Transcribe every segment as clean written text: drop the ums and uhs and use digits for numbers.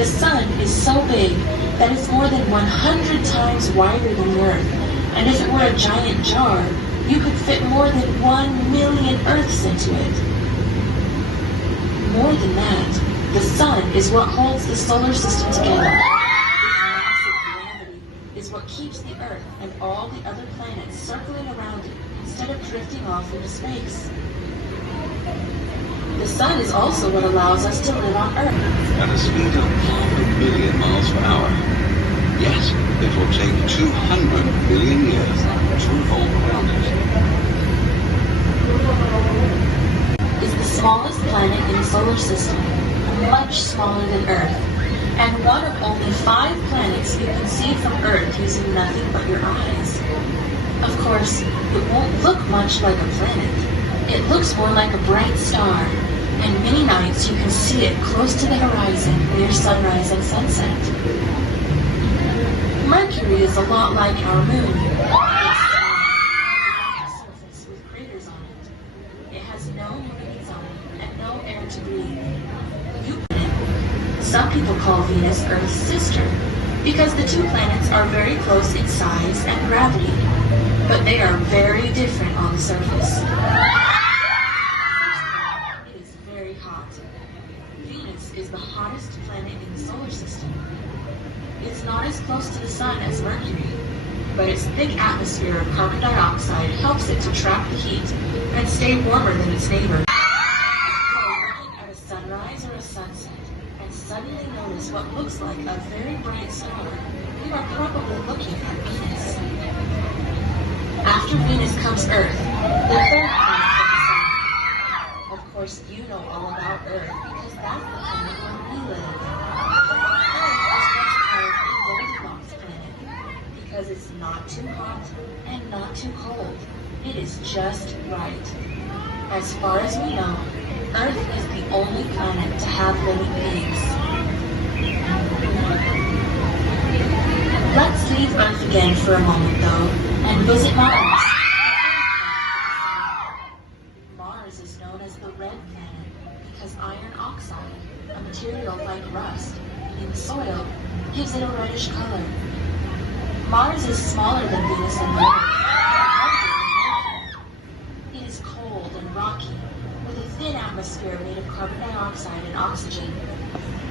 The Sun is so big that it's more than 100 times wider than the Earth, and if it were a giant jar, you could fit more than 1 million Earths into it. More than that, the Sun is what holds the solar system together. Its massive gravity is what keeps the Earth and all the other planets circling around it instead of drifting off into space. The Sun is also what allows us to live on Earth. At a speed of 5 billion miles per hour. Yes, it will take 200 billion years to revolve around it. Is the smallest planet in the solar system, much smaller than Earth, and one of only 5 planets you can see from Earth using nothing but your eyes. Of course, it won't look much like a planet. It looks more like a bright star, and many nights you can see it close to the horizon near sunrise and sunset. Mercury is a lot like our moon. It's a surface with craters on it. It has no moons on it and no air to breathe. Some people call Venus Earth's sister because the two planets are very close in size and gravity, but they are very different on the surface. It is very hot. Venus is the hottest planet in the solar system. It's not as close to the Sun as Mercury, but its thick atmosphere of carbon dioxide helps it to trap the heat and stay warmer than its neighbor. If you are looking at a sunrise or a sunset and suddenly notice what looks like a very bright star, you are probably looking at Venus. After Venus comes Earth, the third planet from the Sun. Of course, you know all about Earth because that's the planet where we live. Because it's not too hot and not too cold. It is just right. As far as we know, Earth is the only planet to have living beings. Let's leave Earth again for a moment, though, and visit Mars. Mars is known as the red planet because iron oxide, a material like rust, in the soil, gives it a reddish color. Mars is smaller than Venus and Mercury. It is cold and rocky, with a thin atmosphere made of carbon dioxide and oxygen.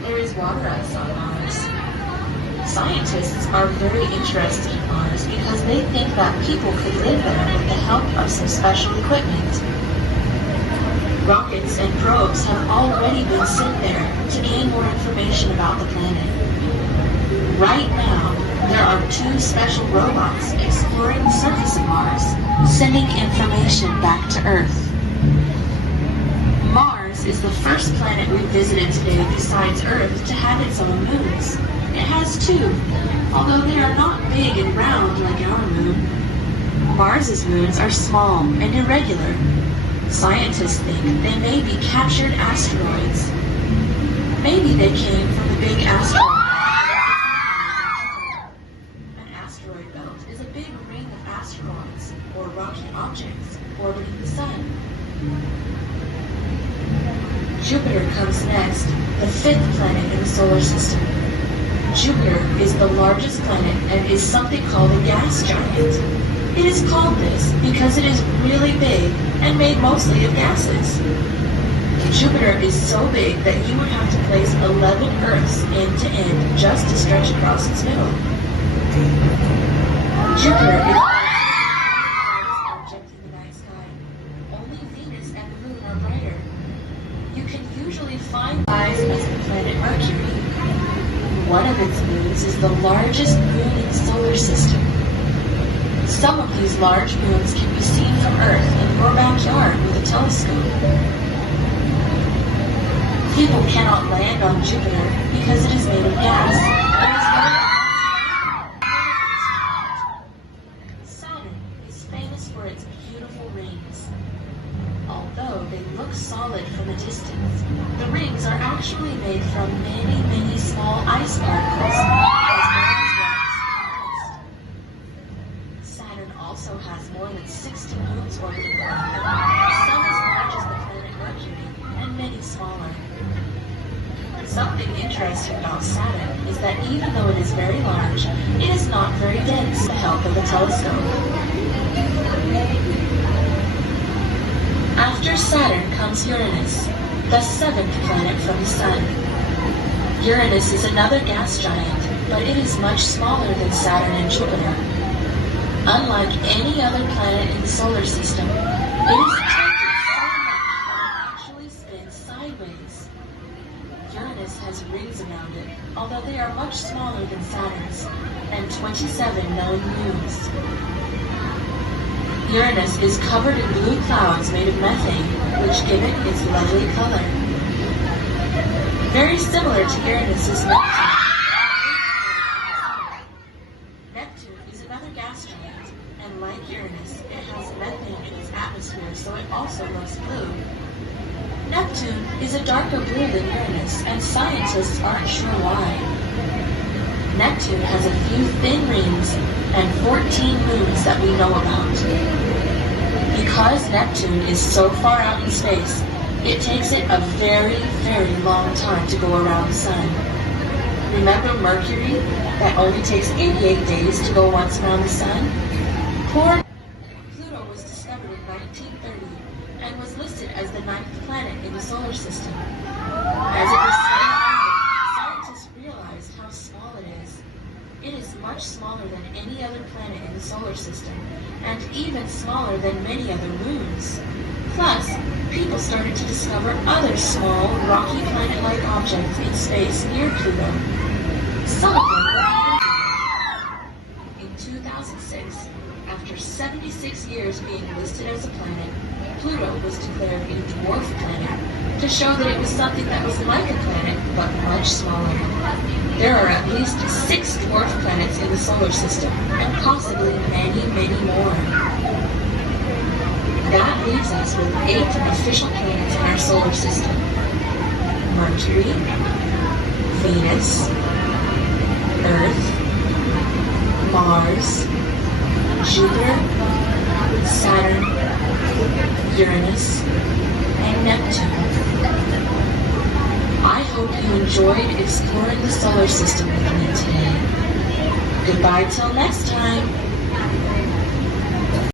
There is water ice on Mars. Scientists are very interested in Mars because they think that people could live there with the help of some special equipment. Rockets and probes have already been sent there to gain more information about the planet. Right now, there are 2 special robots exploring the surface of Mars, sending information back to Earth. Mars is the first planet we've visited today besides Earth to have its own moons. It has 2, although they are not big and round like our moon. Mars's moons are small and irregular. Scientists think they may be captured asteroids. Maybe they came from the big asteroid. Asteroids, or rocky objects, orbiting the Sun. Jupiter comes next, the 5th planet in the solar system. Jupiter is the largest planet and is something called a gas giant. It is called this because it is really big and made mostly of gases. Jupiter is so big that you would have to place 11 Earths end to end just to stretch across its middle. Jupiter is the brightest object in the night sky. Only Venus and the Moon are brighter. You can usually find eyes as the planet Mercury. One of its moons is the largest moon in the solar system. Some of these large moons can be seen from Earth in your backyard with a telescope. People cannot land on Jupiter because it is made of gas. Saturn is famous for its beautiful rings. Although they look solid from a distance, the rings are actually made from many, many small ice particles. Saturn also has more than 60 moons orbiting around it, some as large as the planet Mercury, and many smaller. Something interesting about Saturn is that even though it is very large, it is not very dense with the help of a telescope. After Saturn comes Uranus, the seventh planet from the Sun. Uranus is another gas giant, but it is much smaller than Saturn and Jupiter. Unlike any other planet in the solar system, it is tilted so much that it actually spins sideways. Uranus has rings around it, although they are much smaller than Saturn's, and 27 known moons. Uranus is covered in blue clouds made of methane, which give it its lovely color. Very similar to Uranus is Neptune. Neptune is another gas giant, and like Uranus, it has methane in its atmosphere, so it also looks blue. Neptune is a darker blue than Uranus, and scientists aren't sure why. Neptune has a few thin rings and 14 moons that we know about. Because Neptune is so far out in space, it takes it a very, very long time to go around the Sun. Remember Mercury, that only takes 88 days to go once around the Sun? Poor Pluto was discovered in 1930 and was listed as the 9th planet in the solar system. As it was scientists realized how small it is. It is much smaller than any other planet in the solar system, and even smaller than many other moons. Plus, people started to discover other small, rocky planet-like objects in space near Pluto. Some of them were even in 2006, after 76 years being listed as a planet, Pluto was declared a dwarf planet to show that it was something that was like a planet, but much smaller. There are at least 6 dwarf planets in the solar system, and possibly many, many more. That leaves us with 8 official planets in our solar system: Mercury, Venus, Earth, Mars, Jupiter, Saturn, Uranus, and Neptune. I hope you enjoyed exploring the solar system with me today. Goodbye till next time.